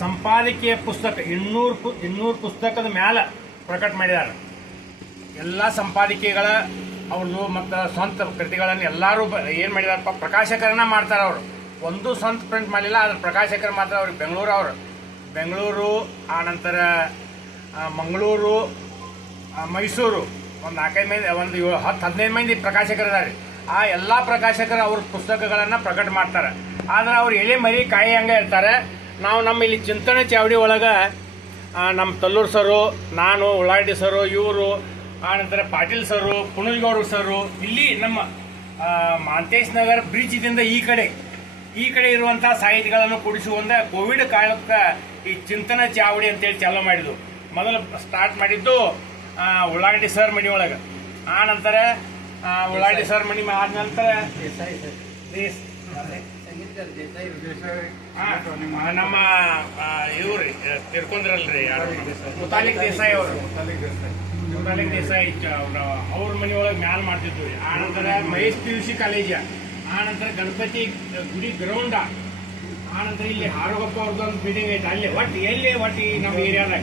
ಸಂಪಾದಕೀಯ ಪುಸ್ತಕ 200 ಪುಸ್ತಕದ ಮ್ಯಾಲ ಪ್ರಕಟ ಮಾಡಿದ್ದಾರೆ. ಎಲ್ಲ ಸಂಪಾದಕೀಯಗಳ ಅವ್ರದ್ದು ಮತ್ತು ಸ್ವಂತ ಕೃತಿಗಳನ್ನು ಎಲ್ಲರೂ ಏನು ಮಾಡಿದಾರಪ್ಪ, ಪ್ರಕಾಶಕರನ್ನ ಮಾಡ್ತಾರೆ. ಅವರು ಒಂದು ಸ್ವಂತ ಪ್ರಿಂಟ್ ಮಾಡಲಿಲ್ಲ, ಅದ್ರ ಪ್ರಕಾಶಕರು ಮಾತ್ರ. ಅವ್ರಿಗೆ ಬೆಂಗಳೂರು ಆನಂತರ ಮಂಗಳೂರು, ಮೈಸೂರು ಒಂದು 4-5 ಮಂದಿ, ಒಂದು 10-15 ಮಂದಿ ಪ್ರಕಾಶಕರಿದ್ದಾರೆ. ಆ ಎಲ್ಲ ಪ್ರಕಾಶಕರು ಅವ್ರ ಪುಸ್ತಕಗಳನ್ನು ಪ್ರಕಟ ಮಾಡ್ತಾರೆ. ಆದರೆ ಅವ್ರು ಎಳೆ ಮರಿ ಕಾಯಿ ಹಂಗೆ ಇರ್ತಾರೆ. ನಾವು ನಮ್ಮ ಇಲ್ಲಿ ಚಿಂತನೆ ಚಾವಡಿ ಒಳಗೆ ನಮ್ಮ ತಲ್ಲೂರು ಸರು, ನಾನು, ಉಳ್ಳಾಗಡ್ಡಿ ಸರು, ಇವರು, ಆನಂತರ ಪಾಟೀಲ್ ಸರು, ಪುಣಜ್ಗೌಡ್ರು ಸರು, ಇಲ್ಲಿ ನಮ್ಮ ಮಾಂತೇಶ್ ನಗರ್ ಬ್ರಿಡ್ಜ್ದಿಂದ ಈ ಕಡೆ ಇರುವಂಥ ಸಾಹಿತಿಗಳನ್ನು ಕೂಡಿಸುವಂಥ ಕೋವಿಡ್ ಕಾಲಕ್ಕೆ ಈ ಚಿಂತನೆ ಚಾವಡಿ ಅಂತೇಳಿ ಚಾಲೂ ಮಾಡಿದ್ದು. ಮೊದಲು ಸ್ಟಾರ್ಟ್ ಮಾಡಿದ್ದು ಉಳ್ಳಾಗಡ್ಡಿ ಸರ್ ಮನೆ ಒಳಗೆ. ಆ ನಂತರ ಉಳ್ಳಾಗಡ್ಡಿ ಸರ್ ಮನೆ ಆದ ನಂತರ ನಮ್ಮ ಇವ್ರಿ ತಿರ್ಕೊಂಡ್ರಲ್ರಿ ಮುತಾಲಿಕ್ ದೇಸಾಯಿ ಅವರು, ಅವ್ರ ಮನೆ ಒಳಗೆ ಮ್ಯಾಲ ಮಾಡ್ತಿದ್ವಿ. ಆ ನಂತರ ಮಹೇಶ್ PUC ಕಾಲೇಜ, ಆ ನಂತರ ಗಣಪತಿ ಗುಡಿ ಗ್ರೌಂಡ, ಆ ನಂತರ ಇಲ್ಲಿ ಹಾರೋಗಪ್ಪ ಅವ್ರದ್ದೊಂದು ಬಿಲ್ಡಿಂಗ್ ಐತೆ ಅಲ್ಲಿ. ಒಟ್ಟು ನಮ್ಮ ಏರಿಯಾದಾಗ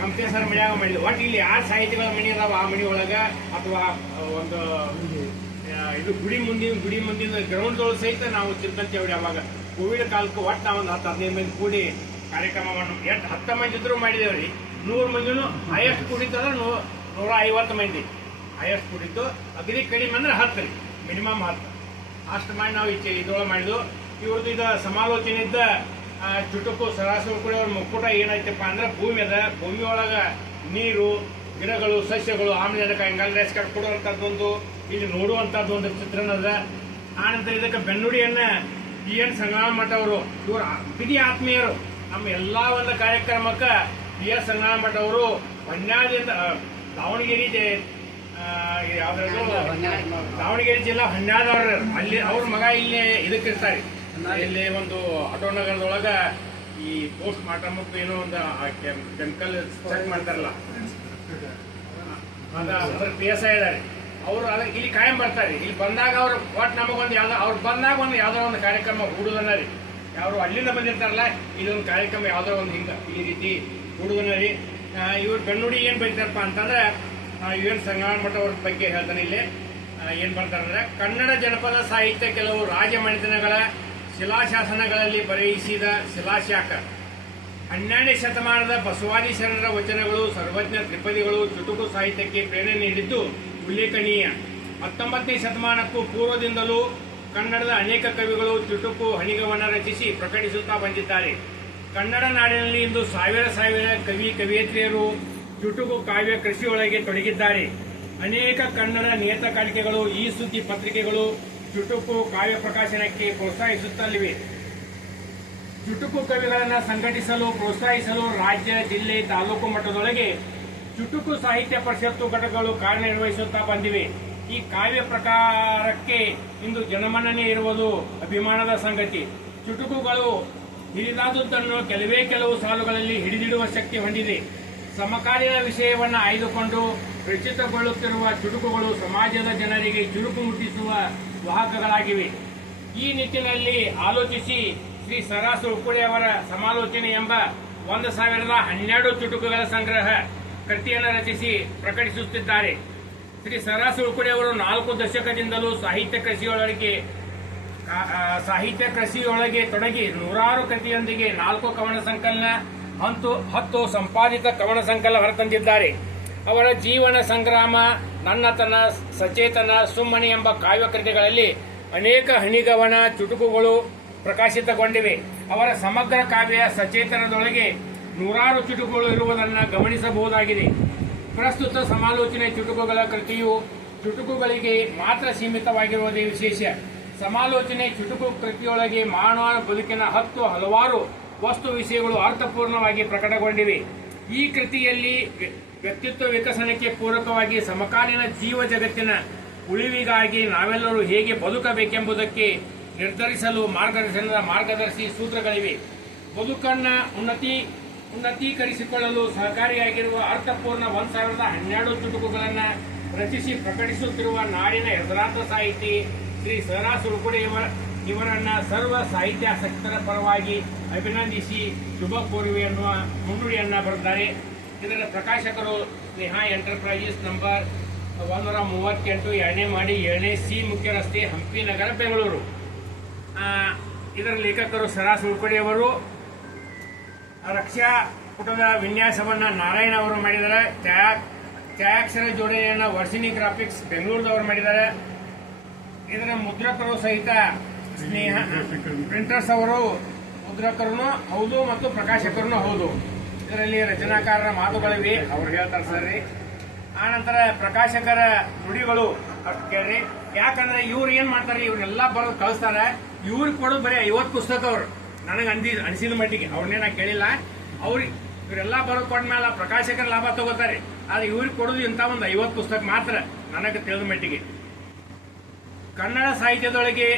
ಕಂಪೇಸರ್ ಮನ್ಯಾಗ ಮಾಡಿದ್ವಿ. ಒಟ್ಟು ಇಲ್ಲಿ 6 ಸಾಹಿತಿಗಳ ಮನೆ ಅದಾವ. ಆ ಮನೆ ಒಳಗೆ ಅಥವಾ ಒಂದು ಇದು ಗುಡಿ ಮುಂದಿನ ಗ್ರೌಂಡ್ ಒಳಗೆ ಸಹಿತ ನಾವು ಚಿಂತನೆ ಚಾವಡಿ ಅವಾಗ ಕೋವಿಡ್ ಕಾಲಕ್ಕೆ ಒಟ್ಟು ನಾವು ಒಂದು 10-15 ಮಂದಿ ಕೂಡಿ ಕಾರ್ಯಕ್ರಮ ಮಾಡಿ 10 ಮಂದಿ ಇದ್ರು ಮಾಡಿದೇವ್ರಿ. 100 ಮಂದಿನೂ ಹೈಯೆಸ್ಟ್ ಕೂಡಿತ್ತಂದ್ರೆ 150 ಮಂದಿ ಹೈಯೆಸ್ಟ್ ಕೂಡಿದ್ದು. ಅಗದಿ ಕಡಿಮೆ ಅಂದ್ರೆ 10 ರೀ, ಮಿನಿಮಮ್ 10 ಅಷ್ಟು ಮಾಡಿ ನಾವು ಇದ್ರೊಳಗೆ ಮಾಡಿದ್ವು. ಇವ್ರದ್ದು ಇದು ಸಮಾಲೋಚನೆ ಇದ್ದ ಚುಟುಕು ಸರಾಸರಿ ಕೂಡ ಅವ್ರ ಮುಕ್ಕುಟ ಏನೈತಪ್ಪ ಅಂದ್ರೆ ಭೂಮಿ ಅದ, ಭೂಮಿ ಒಳಗೆ ನೀರು, ಗಿಡಗಳು, ಸಸ್ಯಗಳು, ಆಮ್ಲಜನಕ ಇಂಗಾಲ ಡೈಆಕ್ಸೈಡ್ ಕೊಡುವಂಥದ್ದೊಂದು, ಇಲ್ಲಿ ನೋಡುವಂಥದ್ದು ಒಂದು ಚಿತ್ರಣ ಅದ. ಆನಂತರ ಇದಕ್ಕೆ ಬೆನ್ನುಡಿಯನ್ನ PN ಸಂಗ್ರಾಮ ಮಠ ಅವರು, ಇವರು ಬಿಡಿ ಆತ್ಮೀಯರು. ನಮ್ಮ ಎಲ್ಲ ಒಂದು ಕಾರ್ಯಕ್ರಮಕ್ಕೆ PN ಸಂಗ್ರಾಮ ಮಠ ಅವರು ಹೊನ್ನಾಳಿಯಿಂದ ದಾವಣಗೆರೆ ದಾವಣಗೆರೆ ಜಿಲ್ಲಾ ಹೊನ್ನಾಳದವ್ರು. ಅಲ್ಲಿ ಅವ್ರ ಮಗ ಇಲ್ಲಿ ಇದಕ್ಕಿರ್ತಾರೆ, ಇಲ್ಲಿ ಒಂದು ಆಟೋ ನಗರದೊಳಗೆ ಈ ಪೋಸ್ಟ್ ಮಾರ್ಟಮಕ್ಕೆ ಏನೋ ಒಂದು ಕೆಮಿಕಲ್ ಚೆಕ್ ಮಾಡ್ತಾರಲ್ಲ, ಅದ್ರ PSI ಇದ್ದಾರೆ. ಅವರು ಇಲ್ಲಿ ಕಾಯಂ ಬರ್ತಾರೆ. ಇಲ್ಲಿ ಬಂದಾಗ ಅವ್ರು ಒಟ್ಟು ನಮಗೊಂದು ಅವ್ರು ಬಂದಾಗ ಒಂದು ಯಾವ್ದೋ ಒಂದು ಕಾರ್ಯಕ್ರಮ ಹೂಡುದನ್ನ ರೀ. ಯಾರು ಅಲ್ಲಿಂದ ಬಂದಿರ್ತಾರಲ್ಲ, ಇದೊಂದು ಕಾರ್ಯಕ್ರಮ ಯಾವ್ದೋ ಒಂದು ಹಿಂಗೆ ಈ ರೀತಿ ಹೂಡುದನ್ನ ರೀ. ಇವ್ರ ಬೆನ್ನುಡಿ ಏನು ಬೈತಾರಪ್ಪ ಅಂತಂದ್ರೆ UN ಸಂಗ್ರಾಮ ಮಠ ಅವ್ರ ಬಗ್ಗೆ ಹೇಳ್ತಾನೆ. ಇಲ್ಲಿ ಏನು ಬರ್ತಾರಂದ್ರೆ, ಕನ್ನಡ ಜನಪದ ಸಾಹಿತ್ಯ ಕೆಲವು ರಾಜಮನೆತನಗಳ ಶಿಲಾಶಾಸನಗಳಲ್ಲಿ ಬರೆಯಿಸಿದ ಶಿಲಾಶಾಖ, 12ನೇ ಶತಮಾನದ ಬಸವಾದಿ ಶರಣರ ವಚನಗಳು, ಸರ್ವಜ್ಞ ತ್ರಿಪದಿಗಳು ಚುಟುಕು ಸಾಹಿತ್ಯಕ್ಕೆ ಪ್ರೇರಣೆ ನೀಡಿದ್ದು ಉಲ್ಲೇಖನೀಯ. 19ನೇ ಶತಮಾನಕ್ಕೂ ಪೂರ್ವದಿಂದಲೂ ಕನ್ನಡದ ಅನೇಕ ಕವಿಗಳು ಚುಟುಕು ಹಣಿಗವನ್ನ ರಚಿಸಿ ಪ್ರಕಟಿಸುತ್ತಾ ಬಂದಿದ್ದಾರೆ. ಕನ್ನಡ ನಾಡಿನಲ್ಲಿ ಇಂದು ಸಾವಿರ ಕವಿ ಕವಿಯತ್ರಿಯರು ಚುಟುಕು ಕಾವ್ಯ ಕೃಷಿಯೊಳಗೆ ತೊಡಗಿದ್ದಾರೆ. ಅನೇಕ ಕನ್ನಡ ನಿಯತಕಾಲಿಕೆಗಳು, ಈ ಸುದ್ದಿ ಪತ್ರಿಕೆಗಳು ಚುಟುಕು ಕಾವ್ಯ ಪ್ರಕಾಶನಕ್ಕೆ ಪ್ರೋತ್ಸಾಹಿಸುತ್ತಲಿವೆ. ಚುಟುಕು ಕವಿಗಳನ್ನು ಸಂಘಟಿಸಲು ಪ್ರೋತ್ಸಾಹಿಸಲು ರಾಜ್ಯ, ಜಿಲ್ಲೆ, ತಾಲೂಕು ಮಟ್ಟದೊಳಗೆ ಚುಟುಕು ಸಾಹಿತ್ಯ ಪರಿಷತ್ತು ಘಟಕಗಳು ಕಾರ್ಯನಿರ್ವಹಿಸುತ್ತಾ ಬಂದಿವೆ. ಈ ಕಾವ್ಯ ಪ್ರಕಾರಕ್ಕೆ ಇಂದು ಜನಮನ್ನಣೆ ಇರುವುದು ಅಭಿಮಾನದ ಸಂಗತಿ. ಚುಟುಕುಗಳು ಹಿರಿದಾದುದನ್ನು ಕೆಲವು ಸಾಲುಗಳಲ್ಲಿ ಹಿಡಿದಿಡುವ ಶಕ್ತಿ ಹೊಂದಿದೆ. ಸಮಕಾಲೀನ ವಿಷಯವನ್ನು ಆಯ್ದುಕೊಂಡು ರಚಿತಗೊಳ್ಳುತ್ತಿರುವ ಚುಟುಕುಗಳು ಸಮಾಜದ ಜನರಿಗೆ ಚುರುಕು ಮುಟ್ಟಿಸುವ ವಾಹಕಗಳಾಗಿವೆ. ಈ ನಿಟ್ಟಿನಲ್ಲಿ ಆಲೋಚಿಸಿ ಶ್ರೀ ಸರಾಸು ಉಕ್ಕುಡೆ ಅವರ ಸಮಾಲೋಚನೆ ಎಂಬ 1012 ಚುಟುಕುಗಳ ಸಂಗ್ರಹ ಕೃತಿಯನ್ನು ರಚಿಸಿ ಪ್ರಕಟಿಸುತ್ತಿದ್ದಾರೆ. ಶ್ರೀ ಸರಾಸು ಉಕ್ಕುಡೆ ಅವರು 4 ದಶಕದಿಂದಲೂ ಸಾಹಿತ್ಯ ಕೃಷಿಯೊಳಗೆ ತೊಡಗಿ ನೂರಾರು ಕೃತಿಯೊಂದಿಗೆ 4 ಕವನ ಸಂಕಲನ, 10 ಸಂಪಾದಿತ ಕವನ ಸಂಕಲನ ಹೊರತಂದಿದ್ದಾರೆ. ಅವರ ಜೀವನ ಸಂಗ್ರಾಮ, ನನ್ನತನ, ಸಚೇತನ, ಸುಮ್ಮನೆ ಎಂಬ ಕಾವ್ಯ ಕೃತಿಗಳಲ್ಲಿ ಅನೇಕ ಹಣಿಗವನ ಚುಟುಕುಗಳು ಪ್ರಕಾಶಿತಗೊಂಡಿವೆ. ಅವರ ಸಮಗ್ರ ಕಾವ್ಯ ಸಚೇತನದೊಳಗೆ ನೂರಾರು ಚುಟುಕುಗಳು ಇರುವುದನ್ನು ಗಮನಿಸಬಹುದಾಗಿದೆ. ಪ್ರಸ್ತುತ ಸಮಾಲೋಚನೆ ಚುಟುಕುಗಳ ಕೃತಿಯು ಚುಟುಕುಗಳಿಗೆ ಮಾತ್ರ ಸೀಮಿತವಾಗಿರುವುದೇ ವಿಶೇಷ. ಸಮಾಲೋಚನೆ ಚುಟುಕು ಕೃತಿಯೊಳಗೆ ಮಾನವ ಬದುಕಿನ ಹಲವಾರು ವಸ್ತು ವಿಷಯಗಳು ಅರ್ಥಪೂರ್ಣವಾಗಿ ಪ್ರಕಟಗೊಂಡಿವೆ. ಈ ಕೃತಿಯಲ್ಲಿ ವ್ಯಕ್ತಿತ್ವ ವಿಕಸನಕ್ಕೆ ಪೂರಕವಾಗಿ ಸಮಕಾಲೀನ ಜೀವ ಜಗತ್ತಿನ ಉಳಿವಿಗಾಗಿ ನಾವೆಲ್ಲರೂ ಹೇಗೆ ಬದುಕಬೇಕೆಂಬುದಕ್ಕೆ ನಿರ್ಧರಿಸಲು ಮಾರ್ಗದರ್ಶಿ ಸೂತ್ರಗಳಿವೆ. ಬದುಕನ್ನು ಉನ್ನತೀಕರಿಸಿಕೊಳ್ಳಲು ಸಹಕಾರಿಯಾಗಿರುವ ಅರ್ಥಪೂರ್ಣ 1012 ಚುಟುಕುಗಳನ್ನು ರಚಿಸಿ ಪ್ರಕಟಿಸುತ್ತಿರುವ ನಾಡಿನ ಹೆಸರಾಂತ ಸಾಹಿತಿ ಶ್ರೀ ಸರಾಸು ಉಕ್ಕುಡೆಯವರ ಇವರನ್ನ ಸರ್ವ ಸಾಹಿತ್ಯಾಸಕ್ತರ ಪರವಾಗಿ ಅಭಿನಂದಿಸಿ ಶುಭ ಕೋರುವೆ ಎನ್ನುವ ಮುನ್ನುಡಿಯನ್ನ ಬರೆದಿದ್ದಾರೆ. ಇದರ ಪ್ರಕಾಶಕರು ಸ್ನೇಹಾ ಎಂಟರ್ಪ್ರೈಸಸ್ ನಂಬರ್ 138 2ನೇ ಮಾಡಿ 7ನೇ ಸಿ ಮುಖ್ಯ ರಸ್ತೆ, ಹಂಪಿ ನಗರ, ಬೆಂಗಳೂರು. ಇದರ ಲೇಖಕರು ಸರಾ ಸುಳ್ಕೊಡಿಯವರು. ರಕ್ಷಾ ಪುಟದ ವಿನ್ಯಾಸವನ್ನ ನಾರಾಯಣ ಅವರು ಮಾಡಿದ್ದಾರೆ. ಛಾಯಾಕ್ಷರ ಜೋಡಣೆಯನ್ನ ವರ್ಷಿನಿ ಗ್ರಾಫಿಕ್ಸ್ ಬೆಂಗಳೂರದವರು ಮಾಡಿದ್ದಾರೆ. ಇದರ ಮುದ್ರಕರು ಸಹಿತ ಸ್ನೇಹ ಪ್ರಿಂಟರ್ಸ್ ಅವರು ಮುದ್ರಕರು ಹೌದು ಮತ್ತು ಪ್ರಕಾಶಕರು ಹೌದು. ಇದರಲ್ಲಿ ರಚನಾಕಾರರ ಮಾತುಗಳಿವೆ, ಅವ್ರು ಹೇಳ್ತಾರೆ ಸರ್. ಆನಂತರ ಪ್ರಕಾಶಕರ ನುಡಿಗಳು ಕೇಳ್ರಿ. ಯಾಕಂದ್ರೆ ಇವ್ರು ಏನ್ ಮಾಡ್ತಾರೆ, ಇವ್ರನ್ನೆಲ್ಲ ಬರೋದು ಕಳಿಸ್ತಾರೆ. ಇವ್ರಿಗೆ ಕೊಡೋದು ಬರೀ 50 ಪುಸ್ತಕ. ಅವರು ನನಗೆ ಅನಿಸಿದ ಮಟ್ಟಿಗೆ ಅವ್ರನ್ನೇ ನಾ ಕೇಳಿಲ್ಲ. ಅವ್ರಿಗೆ ಇವರೆಲ್ಲ ಬರೋದು ಕೊಟ್ಮೇಲೆ ಪ್ರಕಾಶಕರ ಲಾಭ ತಗೋತಾರೆ. ಆದ್ರೆ ಇವ್ರಿಗೆ ಕೊಡೋದು ಇಂಥ ಒಂದು 50 ಪುಸ್ತಕ ಮಾತ್ರ ನನಗೆ ತಿಳಿದ ಮಟ್ಟಿಗೆ. ಕನ್ನಡ ಸಾಹಿತ್ಯದೊಳಗೆ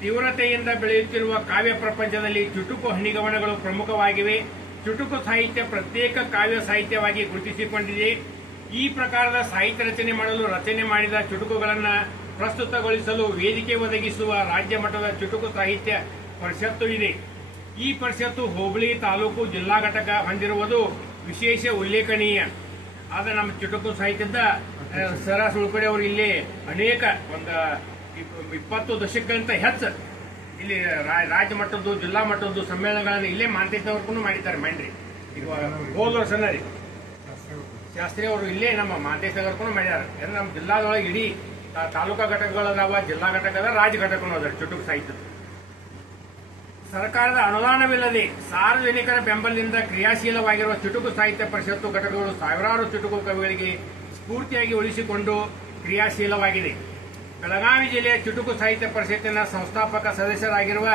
ತೀವ್ರತೆಯಿಂದ ಬೆಳೆಯುತ್ತಿರುವ ಕಾವ್ಯ ಪ್ರಪಂಚದಲ್ಲಿ ಚುಟುಕು ಹನಿಗವನಗಳು ಪ್ರಮುಖವಾಗಿವೆ. ಚುಟುಕು ಸಾಹಿತ್ಯ ಪ್ರತ್ಯೇಕ ಕಾವ್ಯ ಸಾಹಿತ್ಯವಾಗಿ ಗುರುತಿಸಿಕೊಂಡಿದೆ. ಈ ಪ್ರಕಾರದ ಸಾಹಿತ್ಯ ರಚನೆ ಮಾಡಲು ರಚನೆ ಮಾಡಿದ ಚುಟುಕುಗಳನ್ನು ಪ್ರಸ್ತುತಗೊಳಿಸಲು ವೇದಿಕೆ ಒದಗಿಸುವ ರಾಜ್ಯ ಮಟ್ಟದ ಚುಟುಕು ಸಾಹಿತ್ಯ ಪರಿಷತ್ತು ಇದೆ. ಈ ಪರಿಷತ್ತು ಹೋಬಳಿ, ತಾಲೂಕು, ಜಿಲ್ಲಾ ಘಟಕ ಹೊಂದಿರುವುದು ವಿಶೇಷ ಉಲ್ಲೇಖನೀಯ. ಆದ್ರೆ ನಮ್ಮ ಚುಟುಕು ಸಾಹಿತ್ಯದ ಸರ ಸುಳ್ಕೊಡಿ ಅವರು ಇಲ್ಲಿ ಅನೇಕ ಒಂದು 20 ದಶಕಕ್ಕಿಂತ ಹೆಚ್ಚು ಇಲ್ಲಿ ರಾಜ್ಯ ಮಟ್ಟದ್ದು, ಜಿಲ್ಲಾ ಮಟ್ಟದ್ದು ಸಮ್ಮೇಳನಗಳನ್ನು ಇಲ್ಲೇ ಮಾಂತೇಶವರ್ಗೂ ಮಾಡಿದ್ದಾರೆ. ಮೈಂಡ್ರಿ ಈಗ ಹೋದ ವರ್ಷನ ರೀ ಶಾಸ್ತ್ರಿ ಅವರು ಇಲ್ಲೇ ನಮ್ಮ ಮಾಂತೇಶವರ್ಗೂ ಮಾಡಿದ್ದಾರೆ. ನಮ್ಮ ಜಿಲ್ಲಾದೊಳಗೆ ಇಡೀ ತಾಲೂಕಾ ಘಟಕಗಳದಾವ, ಜಿಲ್ಲಾ ಘಟಕದ, ರಾಜ್ಯ ಘಟಕನೂ ಅದಾರೆ ಚುಟುಕು ಸಾಹಿತ್ಯ. ಸರ್ಕಾರದ ಅನುದಾನವಿಲ್ಲದೆ ಸಾರ್ವಜನಿಕರ ಬೆಂಬಲದಿಂದ ಕ್ರಿಯಾಶೀಲವಾಗಿರುವ ಚುಟುಕು ಸಾಹಿತ್ಯ ಪರಿಷತ್ತು ಘಟಕಗಳು ಸಾವಿರಾರು ಚುಟುಕು ಕವಿಗಳಿಗೆ ಸ್ಫೂರ್ತಿಯಾಗಿ ಉಳಿಸಿಕೊಂಡು ಕ್ರಿಯಾಶೀಲವಾಗಿದೆ. ಬೆಳಗಾವಿ ಜಿಲ್ಲೆಯ ಚುಟುಕು ಸಾಹಿತ್ಯ ಪರಿಷತ್ತಿನ ಸಂಸ್ಥಾಪಕ ಸದಸ್ಯರಾಗಿರುವ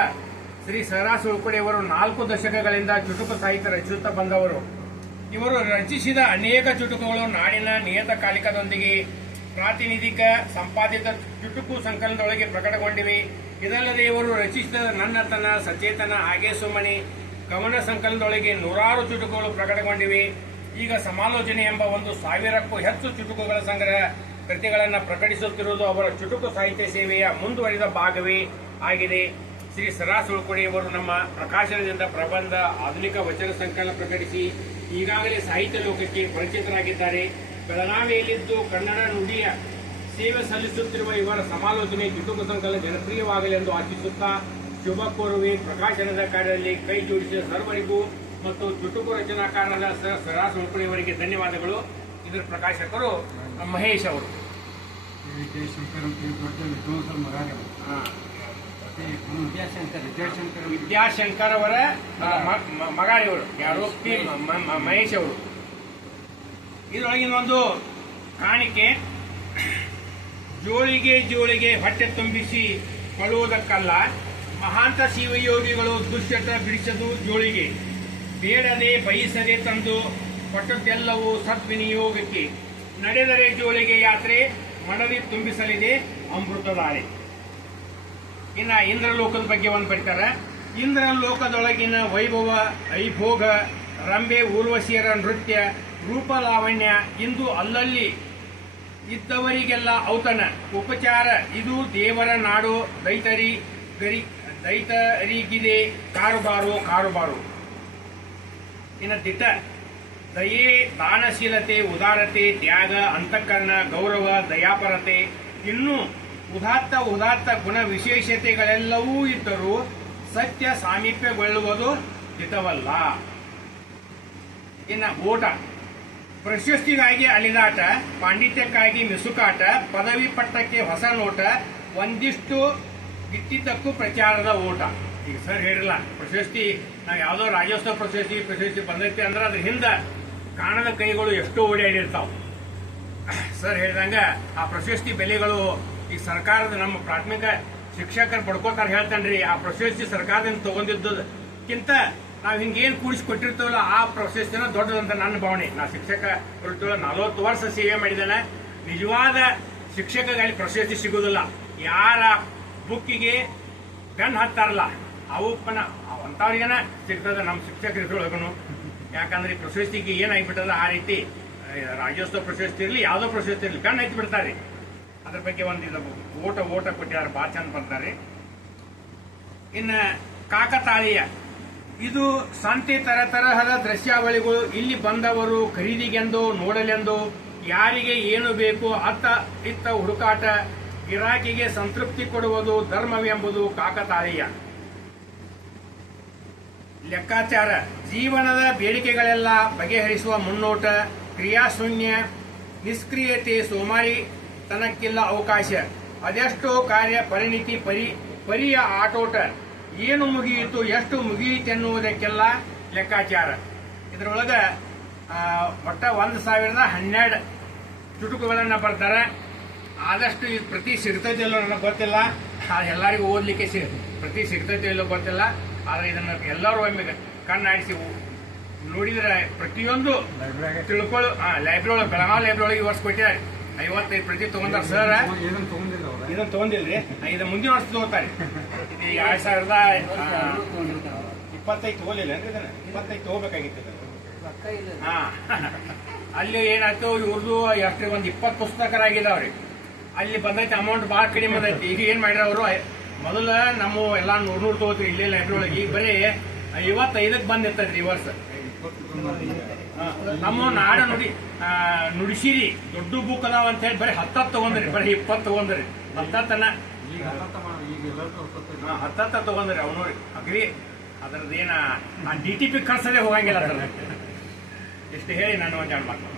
ಶ್ರೀ ಸರಾ ಸುಳ್ಕೊಡಿ ಅವರು 4 ದಶಕಗಳಿಂದ ಚುಟುಕು ಸಾಹಿತ್ಯ ರಚಿಸುತ್ತಾ ಬಂದವರು. ಇವರು ರಚಿಸಿದ ಅನೇಕ ಚುಟುಕುಗಳು ನಾಡಿನ ನಿಯತಕಾಲಿಕದೊಂದಿಗೆ ಪ್ರಾತಿನಿಧಿಕ ಸಂಪಾದಿತ ಚುಟುಕು ಸಂಕಲನದೊಳಗೆ ಪ್ರಕಟಗೊಂಡಿವೆ. ಇದಲ್ಲದೆ ಇವರು ರಚಿಸಿದ ನನ್ನತನ, ಸಚೇತನ, ಹಾಗೆ ಸುಮ್ಮನೆ ಕವನ ಸಂಕಲನದೊಳಗೆ 100 ಚುಟುಕುಗಳು ಪ್ರಕಟಗೊಂಡಿವೆ. ಈಗ ಸಮಾಲೋಚನೆ ಎಂಬ 1000ಕ್ಕೂ ಹೆಚ್ಚು ಚುಟುಕುಗಳ ಸಂಗ್ರಹ ಕೃತಿಗಳನ್ನು ಪ್ರಕಟಿಸುತ್ತಿರುವುದು ಅವರ ಚುಟುಕು ಸಾಹಿತ್ಯ ಸೇವೆಯ ಮುಂದುವರಿದ ಭಾಗವೇ ಆಗಿದೆ. ಶ್ರೀ ಸರಾ ಸುಳ್ಕೊಡಿಯವರು ನಮ್ಮ ಪ್ರಕಾಶನದಿಂದ ಪ್ರಬಂಧ, ಆಧುನಿಕ ವಚನ ಸಂಕಲನ ಪ್ರಕಟಿಸಿ ಈಗಾಗಲೇ ಸಾಹಿತ್ಯ ಲೋಕಕ್ಕೆ ಪರಿಚಿತರಾಗಿದ್ದಾರೆ. ಬೆಳಗಾವಿಯಲ್ಲಿದ್ದು ಕನ್ನಡ ನುಡಿಯ ಸೇವೆ ಸಲ್ಲಿಸುತ್ತಿರುವ ಇವರ ಸಮಾಲೋಚನೆ ಚುಟುಕು ಸಂಕಲನ ಜನಪ್ರಿಯವಾಗಲೆಂದು ಆಶಿಸುತ್ತಾ ಶುಭ ಕೋರುವೆ. ಪ್ರಕಾಶನದ ಕಾರ್ಯದಲ್ಲಿ ಕೈ ಜೋಡಿಸಿದ ಸರ್ವರಿಗೂ ಮತ್ತು ಚುಟುಕು ರಚನಾಕಾರರಾದ ಸರಾ ಸುಳ್ಕೊಡಿಯವರಿಗೆ ಧನ್ಯವಾದಗಳು. ಇದರ ಪ್ರಕಾಶಕರು ಮಹೇಶ್ ಅವರು. ವಿದ್ಯಾಶಂಕರ್ ಅವರ ಮಗಾರಿಯವರು ಯಾರು, ಪಿ ಮಹೇಶ್ ಅವರು. ಇದರೊಳಗಿನ ಒಂದು ಕಾಣಿಕೆ, ಜೋಳಿಗೆ ಜೋಳಿಗೆ ಹೊಟ್ಟೆ ತುಂಬಿಸಿ ಕೊಳ್ಳುವುದಕ್ಕಲ್ಲ, ಮಹಾಂತ ಶಿವಯೋಗಿಗಳು ದುಶ್ಚಟ ಬಿಡಿಸದು ಜೋಳಿಗೆ, ಬೇಡದೆ ಬಯಸದೆ ತಂದು ಕೊಟ್ಟದ್ದೆಲ್ಲವೂ ಸದ್ವಿನಿಯೋಗಕ್ಕೆ, ನಡೆದರೆ ಜೋಳಿಗೆ ಯಾತ್ರೆ ಮನದಿ ತುಂಬಿಸಲಿದೆ ಅಮೃತಧಾರೆ. ಇನ್ನು ಇಂದ್ರಲೋಕದ ಬಗ್ಗೆ ಒಂದು ಬರೀತಾರೆ. ಇಂದ್ರಲೋಕದೊಳಗಿನ ವೈಭವ, ಐಭೋಗ, ರಂಬೆ ಊರ್ವಶಿಯರ ನೃತ್ಯ, ರೂಪ ಲಾವಣ್ಯ ಇಂದು ಅಲ್ಲಲ್ಲಿ ಇದ್ದವರಿಗೆಲ್ಲ ಔತಣ ಉಪಚಾರ. ಇದು ದೇವರ ನಾಡು, ದೈತರಿಗಿದೆ ಕಾರುಬಾರು ಕಾರುಬಾರು. ಇನ್ನು ದಿಟ, ದಯೆ, ದಾನಶೀಲತೆ, ಉದಾರತೆ, ತ್ಯಾಗ, ಅಂತಃಕರಣ, ಗೌರವ, ದಯಾಪರತೆ, ಇನ್ನೂ ಉದಾತ್ತ ಗುಣ ವಿಶೇಷತೆಗಳೆಲ್ಲವೂ ಇದ್ದರೂ ಸತ್ಯ ಸಾಮೀಪ್ಯಗೊಳ್ಳುವುದು ಹಿತವಲ್ಲ. ಇನ್ನು ಓಟ, ಪ್ರಶಸ್ತಿಗಾಗಿ ಅಲಿದಾಟ, ಪಾಂಡಿತ್ಯಕ್ಕಾಗಿ ಮಿಸುಕಾಟ, ಪದವಿ ಪಟ್ಟಕ್ಕೆ ಹೊಸ ನೋಟ, ಒಂದಿಷ್ಟು ಇಟ್ಟಿದ್ದಕ್ಕೂ ಪ್ರಚಾರದ ಓಟ. ಈಗ ಸರ್ ಹೇಳಿರಲ್ಲ, ಪ್ರಶಸ್ತಿ ನಾವು ಯಾವುದೋ ರಾಜ್ಯೋತ್ಸವ ಪ್ರಶಸ್ತಿ ಬಂದೈತಿ ಅಂದ್ರೆ ಅದ್ರ ಹಿಂದೆ ಕಾಣದ ಕೈಗಳು ಎಷ್ಟೋ ಓಡಾಡಿರ್ತಾವ. ಸರ್ ಹೇಳಿದಂಗ ಆ ಪ್ರಶಸ್ತಿ ಬೆಲೆಗಳು ಈಗ ಸರ್ಕಾರದ ನಮ್ಮ ಪ್ರಾಥಮಿಕ ಶಿಕ್ಷಕರು ಪಡ್ಕೋತಾರೆ. ಹೇಳ್ತಾನ್ರಿ, ಆ ಪ್ರಶಸ್ತಿ ಸರ್ಕಾರದಿಂದ ತಗೊಂಡಿದ್ದಕ್ಕಿಂತ ನಾವು ಹಿಂಗೇನು ಕೂಡಿಸಿ ಕೊಟ್ಟಿರ್ತೀವಲ್ಲ ಆ ಪ್ರಶಸ್ತಿನ ದೊಡ್ಡದಂತ ನನ್ನ ಭಾವನೆ. ನಾ ಶಿಕ್ಷಕ ವೃತ್ತಿಯೊಳಗೆ 40 ವರ್ಷ ಸೇವೆ ಮಾಡಿದ್ದೇನೆ. ನಿಜವಾದ ಶಿಕ್ಷಕರಲ್ಲಿ ಪ್ರಶಸ್ತಿ ಸಿಗೋದಿಲ್ಲ. ಯಾರ ಬುಕ್ಕಿಗೆ ಗನ್ ಹತ್ತಾರಲ್ಲ ಅವಪ್ಪನ ಅಂಥವ್ರಿಗೇನ ಸಿಗ್ತದೆ ನಮ್ಮ ಶಿಕ್ಷಕರಿಗೊಳಗೂ. ಯಾಕಂದ್ರೆ ಪ್ರಶಸ್ತಿಗೆ ಏನಾಗಿಬಿಟ್ಟದ, ಆ ರೀತಿ ರಾಜ್ಯೋತ್ಸವ ಪ್ರಶಸ್ತಿ ಇರಲಿ, ಯಾವುದೋ ಪ್ರಶಸ್ತಿ ಇರಲಿ, ಗನ್ ಹಚ್ಚಿ ಬಿಡ್ತಾರೆ. ಅದ್ರ ಬಗ್ಗೆ ಒಂದು ಓಟ ಕೊಟ್ಟಿದ್ದಾರೆ, ಭಾಳ ಚಂದ ಬರ್ತಾರೆ. ಇನ್ನು ಕಾಕತಾಳೀಯ, ಇದು ಸಂತೆ ತರತರಹದ ದೃಶ್ಯಾವಳಿಗಳು. ಇಲ್ಲಿ ಬಂದವರು ಖರೀದಿಗೆಂದು ನೋಡಲೆಂದು ಯಾರಿಗೆ ಏನು ಬೇಕು ಅತ್ತ ಇತ್ತ ಹುಡುಕಾಟ, ಗಿರಾಕಿಗೆ ಸಂತೃಪ್ತಿ ಕೊಡುವುದು ಧರ್ಮವೆಂಬುದು ಕಾಕತಾಳೀಯ. ಲೆಕ್ಕಾಚಾರ, ಜೀವನದ ಬೇಡಿಕೆಗಳೆಲ್ಲ ಬಗೆಹರಿಸುವ ಮುನ್ನೋಟ, ಕ್ರಿಯಾಶೂನ್ಯ, ನಿಷ್ಕ್ರಿಯತೆ, ಸೋಮಾರಿತನಕ್ಕಿಲ್ಲ ಅವಕಾಶ, ಅದೆಷ್ಟೋ ಕಾರ್ಯ ಪರಿಣಿತಿ, ಪರಿಯ ಆಟೋಟ, ಏನು ಮುಗಿಯಿತು ಎಷ್ಟು ಮುಗಿಯಿತೆನ್ನುವುದಕ್ಕೆಲ್ಲ ಲೆಕ್ಕಾಚಾರ. ಇದರೊಳಗೆ ಒಟ್ಟ 1012 ಚುಟುಕುಗಳನ್ನು ಬರ್ತಾರೆ. ಆದಷ್ಟು ಇದು ಪ್ರತಿ ಸಿಗ್ತೈತಿಲ್ಲೋ ನನಗೆ ಗೊತ್ತಿಲ್ಲ, ಎಲ್ಲರಿಗೂ ಓದಲಿಕ್ಕೆ ಪ್ರತಿ ಸಿಗ್ತೈತಿಲ್ಲೋ ಗೊತ್ತಿಲ್ಲ. ಆದರೆ ಇದನ್ನು ಎಲ್ಲರೂ ಒಮ್ಮೆ ಕಣ್ಣಾಡಿಸಿ ನೋಡಿದರೆ ಪ್ರತಿಯೊಂದು ತಿಳ್ಕೊಳ್ಳು. ಲೈಬ್ರರಿ ಒಳಗೆ, ಬೆಳಗಾವಿ ಲೈಬ್ರರಿ ಒಳಗೆ ಈ ವರ್ಷ ಕೊಟ್ಟಿದ್ದಾರೆ 55 ಪ್ರತಿ ತಗೊಂಡಾರ ಸರ್. ಇದನ್ನು ತಗೊಂಡಿಲ್ರಿ, ಇದು ಮುಂದಿನ ವರ್ಷ ತಗೋತಾರೆ. ಇದು 2025 ತಗೋಲಿಲ್ಲ ಅಂದ್ರೆ ಇದನ್ನ 25 ತಗೋಬೇಕಾಗಿತ್ತು. ಹಾ, ಅಲ್ಲಿ ಏನಾಯ್ತು, ಇವ್ರದ್ದು ಎಷ್ಟು ಒಂದು 20 ಪುಸ್ತಕರಾಗಿದ್ದಾವ್ರಿ. ಅಲ್ಲಿ ಬಂದೈತಿ ಅಮೌಂಟ್ ಭಾಳ ಕಡಿಮೆ ಬಂದೈತಿ. ಈಗ ಏನ್ ಮಾಡ್ಯಾರ ಅವರು, ಮೊದಲ ನಮ್ಮ ಎಲ್ಲ 100 ತಗೋತೀವಿ ಇಲ್ಲೇ ಲೈಬ್ರರಿ ಒಳಗೆ, ಈಗ ಬರೀ 55ಕ್ಕೆ ಬಂದಿರ್ತೈತ್ರಿ ಈ ವರ್ಷ. ನಮ್ಮ ನಾಡ ನುಡಿಸಿರಿ ದೊಡ್ಡ ಬುಕ್ ಅದಾವ ಅಂತ ಹೇಳಿ ಬರೀ 10 ತಗೊಂಡ್ರಿ, ಬರೀ 20 ತಗೊಂಡ್ರಿ. 10 ತಗೊಂಡ್ರಿ ಅವನು ಅಗ್ರಿ. ಅದ್ರದ್ದೇನ DTP ಕಳ್ಸೋದೇ ಹೋಗಂಗಿಲ್ಲ. ಇಷ್ಟು ಹೇಳಿ ನಾನು ಒಂದು 2 ಮಾತು